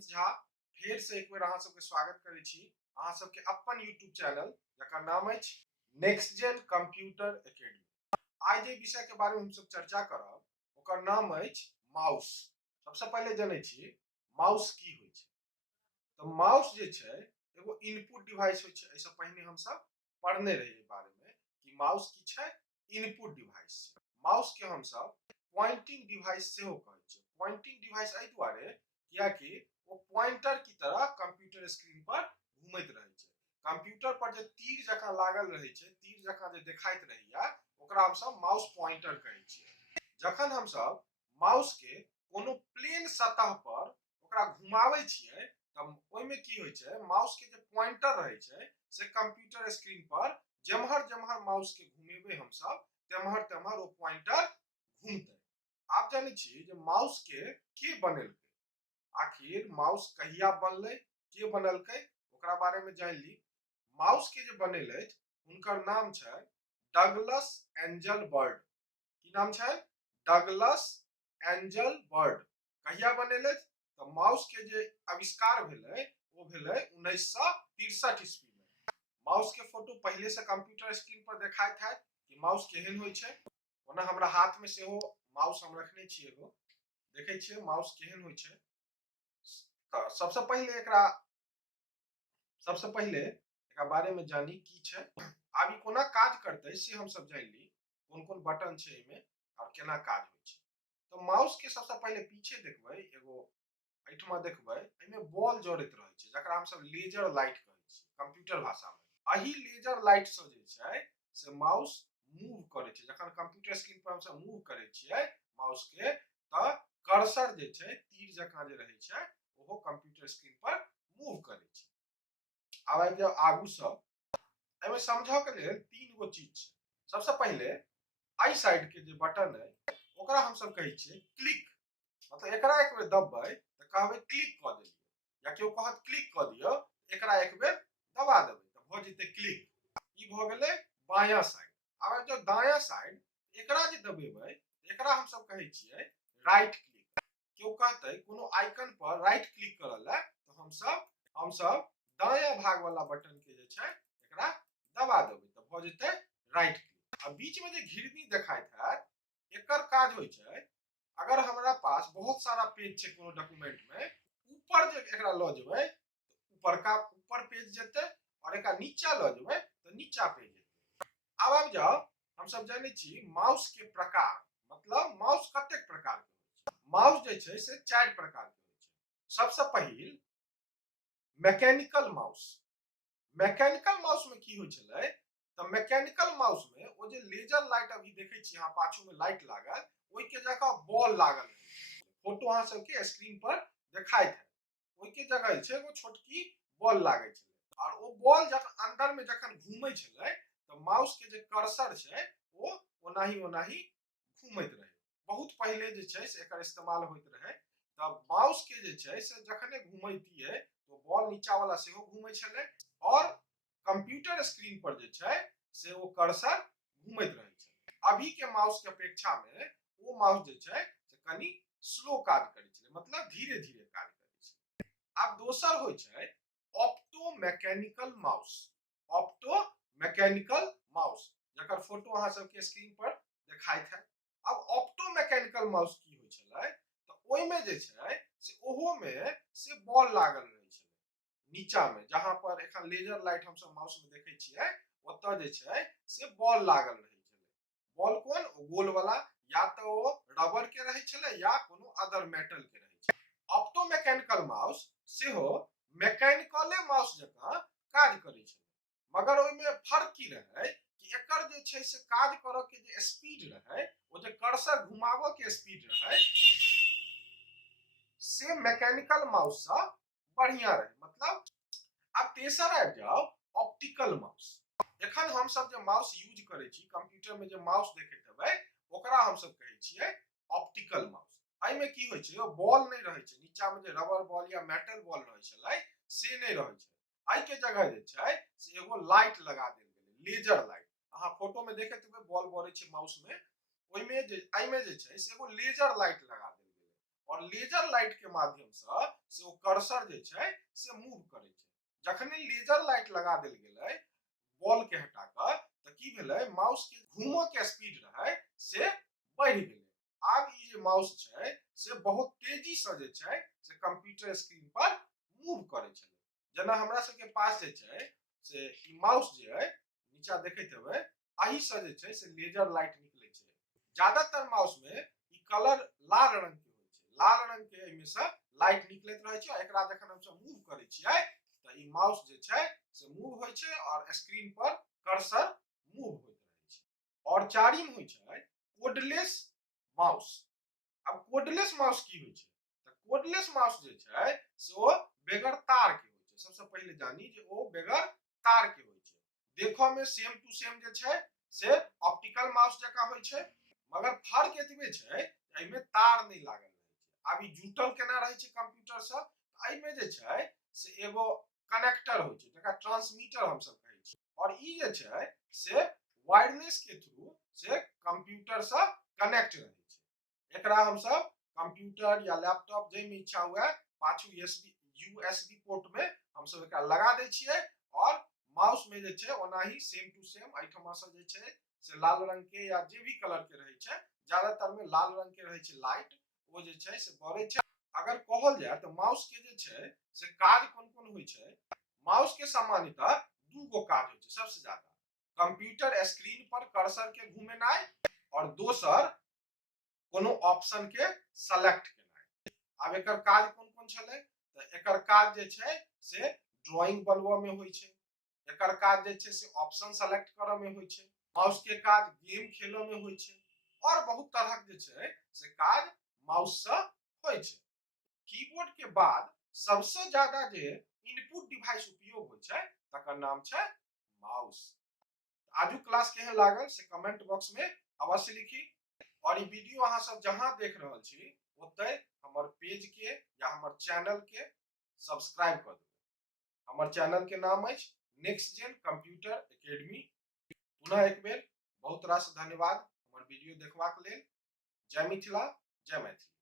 अनंत झा फेर से एक बेर अहाँ सबके स्वागत करै छी अहाँ सबके अपन यूट्यूब चैनल जकर नाम अछि नेक्स्ट जेन कंप्यूटर एकेडमी। आज जे विषय के बारे में हम सब चर्चा करब ओकर नाम अछि माउस। सबसे पहले जानै छी माउस की होय छै। तो माउस जे छै एगो इनपुट डिवाइस होय छै। एहिसँ पहिने हम सब पढ़ने रहिए बारे में कि माउस की छै, इनपुट डिवाइस। माउस के हम सब पॉइंटिंग डिवाइस सेहो कहै छै। पॉइंटिंग डिवाइस एहि दुआरे कियाकि वो पॉइंटर की तरह कंप्यूटर स्क्रीन पर घूमैत रहै छै। कंप्यूटर पर जे तीर जकां लागल रहै छै, तीर जकां जे देखाइत रहैया ओकरा हम सब माउस पॉइंटर कहै छियै। जखन हम सब माउस के कोनो प्लेन सतह पर ओकरा घुमाबै छियै तब ओइ में की होय छै, माउस के जे पॉइंटर रहै छै से कंप्यूटर स्क्रीन पर जेम्हर जेम्हर माउस के घुमेबै हम सब तेम्हर तेम्हर वो पॉइंटर घूमतै। आप जानै छी जे माउस के बनेलकै, आखिर माउस कहिया बनलै, के बनलकै ओकरा बारे में जान ली। माउस के जे बनेलै उनकर नाम छै डगलस एंजल बर्ड। की नाम छै? Douglas angel bird. कहिया बनेलै? तो माउस के जे आविष्कार भेलै वो भेलै 1963 ईस्वी में। माउस के फोटो पहले से कंप्यूटर स्क्रीन पर देखाइत है कि माउस केहन होय छै। ओना हमरा हाथ में सेहो माउस हम रखने छी एगो, देखै छियै माउस केहन होय छै। तो सबसे पहले एकरा बारे में जानी की छै। आब ई कोना काज करतै से हम सब जान ली, कोन कोन बटन छै एमे और केना काज होय छै। तो माउस के सबसे पहले पीछे देखबै एगो एठमा देखबै एमे बॉल जड़ैत रहै छै जकरा हम सब लेजर लाइट कहै छी कंप्यूटर भाषा में। एही लेजर लाइट से जे छै से माउस मूव करै छै। जखन कंप्यूटर स्क्रीन पर हम सब मूव करै छियै माउस के त कर्सर जे छै तीर जकां जे रहै छै ओहो कंप्यूटर स्क्रीन पर मूव करै छै। आब आबि जाओ आगू सब। एमे समझ के लेल तीन गो चीज छै। सबसे पहले आई साइड के जे बटन है ओकरा हम सब कहै छियै क्लिक। मतलब एकरा एक बेर दबबै त कहबै क्लिक क देलियै, या केओ कहत क्लिक क दियौ एकरा एक बेर दबा देबै त भ जेतै क्लिक। ई भ गेलै बायां साइड। आब आबि जाओ दायां साइड। एकरा जे दबेबै एकरा हम सब कहै छियै राइट क्लिक। केओ कहतै कोनो आइकन पर राइट क्लिक करल है तो हम सब दायां भाग वाला बटन के जे छै एकरा दबा देबै त भ जेतै राइट क्लिक। आ बीच में जे घिरनी देखाइत है एकर काज होय छै, अगर हमरा पास बहुत सारा पेज छै कोनो डॉक्यूमेंट में, ऊपर जे एकरा ल जेबै ऊपर पेज जेतै और एकरा नीचा ल जेबै त नीचा पेज जेतै। आब आबि जाओ हम सब जानै छी माउस के प्रकार, मतलब माउस कतेक प्रकार के होय छै। माउस जे छै से 4 प्रकार के होय छै। सबसे पहिल मैकेनिकल माउस। मैकेनिकल माउस में की होय छलै त मैकेनिकल माउस में ओ जे लेजर लाइट अभी देखै छी अहाँ पाछू में लाइट लागल ओइ के जगह बॉल लागल रहै छै। फोटो अहाँ सबके स्क्रीन पर देखाइत है। ओइ के जगह जे छै एगो छोटकी बॉल लागै छै और ओ बॉल जखन अंदर में जखन घूमै छलै त माउस के जे कर्सर छै वो ओनाही ओनाही घूमैत रहे। बहुत पहले जे छै से एकर इस्तेमाल होइत रहे। त माउस के जे छै से जखने घुमैतियै तो बॉल नीचा वाला सेहो घूमै छलै और कंप्यूटर स्क्रीन पर जे छै से वो कर्सर घूमैत रहै छै। अभी के माउस के अपेक्षा में वो माउस जे छै से कनी स्लो काज करै छै, मतलब धीरे धीरे काज करै छै। आब दोसर होय छै opto mechanical mouse. Opto mechanical mouse जकर फोटो अहाँ सबके स्क्रीन पर देखाइत है। अब ऑप्टो मैकेनिकल माउस की होय छलै त ओइ में जे छै से ओहो में से बॉल लागल रहै छै नीचा में, जहां पर एखन लेजर लाइट हम सब माउस में देखै छियै ओतऽ जे छै से बॉल लागल रहै छलै। बॉल कोन? गोल वाला, या तो वो रबर के रहै छलै या कोनो अदर मेटल के रहै छै। ऑप्टो मैकेनिकल माउस सेहो मैकेनिकले माउस जकां काज करै छै, मगर ओइ में फर्क की रहै कि एकर जे छै से काज करऽ के जे स्पीड रहै, ओ जे कर्सर घुमाबऽ के स्पीड रहै से मैकेनिकल माउस से बढ़िया रहे। मतलब अब तेसर आबि जाओ ऑप्टिकल माउस। एखन हम सब जे माउस यूज करै छी कंप्यूटर में जे माउस देखैत हेबै ओकरा हम सब कहै छियै ऑप्टिकल माउस। एहि में की होय छै बॉल नहीं रहै छै, नीचा में जे रबर बॉल या मेटल बॉल रहै छलै से नहीं रहै छै। एहि के जगह जे छै से एगो लाइट लगा देल गेलै, लेजर लाइट। अहाँ फोटो में देखैत हेबै बॉल बरै छै माउस में, ओइ में जे एहि में जे छै से एगो लेजर लाइट लगा देल गेलै और लेजर लाइट के माध्यम से वो कर्सर जे छै से मूव करे छै। जखने लेजर लाइट लगा देल गेलै बॉल के हटा कर त की भेलै माउस के घूमो के स्पीड रहे से बढ़ गेलै। आब ई जे माउस छै से बहुत तेजी से जे छै से कंप्यूटर स्क्रीन पर मूव करे छै। जेना हमरा सबके पास जे छै से ई माउस जे है नीचा देखैत हेबै एही से जे छै से लेजर लाइट निकले छै। ज्यादातर माउस में ई कलर लाल रंग के होय छै, लाल रंग के एमे से लाइट निकलैत रहे छै। एकरा जखन हम सब मूव करे छियै त ई माउस जे छै से मूव होय छै और स्क्रीन पर कर्सर मूव होइत रहे छै। और चारिम होय छै कोडलेस माउस। अब कोडलेस माउस की होय छै त कोडलेस माउस जे छै से ओ बेगर तार के होय छै। सबसे पहिले जानी जे ओ बेगर तार के होय छै। देखो में सेम टू सेम जे छै से ऑप्टिकल माउस जका होय छै, मगर फर्क एतबे छै एमे तार नहीं लागल रहे छै। आब ई जुटल केना रहे छै कंप्यूटर से एमे जे छै से एगो कनेक्टर होय छै जकरा ट्रांसमीटर हम सब कहै छी। और ई जे छै से वायरलेस के थ्रू से कंप्यूटर से कनेक्ट रहे छै। एकरा हम सब कंप्यूटर या लैपटॉप जे में इच्छा हुए पाछू यूएसबी पोर्ट में हम सब एकरा लगा दै छियै और माउस में जे छै ओनाही सेम टू सेम एठमा से जे छै से लाल रंग के या जे भी कलर के रहे छै, ज्यादातर में लाल रंग के रहे छै लाइट, वो जे छै से बरै छै। अगर कहल जाए तो माउस के जे छै से काज कोन-कोन होय छै। माउस के सामान्यतः दू गो काज होय छै सबसे ज्यादा। कंप्यूटर स्क्रीन पर कर्सर के घुमेनाय और दोसर कोनो ऑप्शन के सेलेक्ट केनाय। आब एकर काज कोन-कोन छले त एकर काज जे छै से ड्राइंग बनवा में होय छै, एकर काज जे छै से ऑप्शन सेलेक्ट करय में होय छै, माउस के काज गेम खेलय में होय छै और बहुत तरह जे छै से काज माउस से होय छै। कीबोर्ड के बाद सबसे ज्यादा जे इनपुट डिवाइस उपयोग होय छै तकर नाम छै माउस। आजू क्लास केहन लागल से कमेंट बॉक्स में अवश्य लिखी और ई वीडियो अहाँ सब जहां देख रहल छी ओतय हमर पेज के या हमर चैनल के सब्सक्राइब कर देबै। हमर चैनल के नाम अछि नेक्स्ट जेन कंप्यूटर एकेडमी। पुनः एक बेर बहुत रास धन्यवाद हमर वीडियो देखबाक लेल। जय मिथिला, जय मैथिली।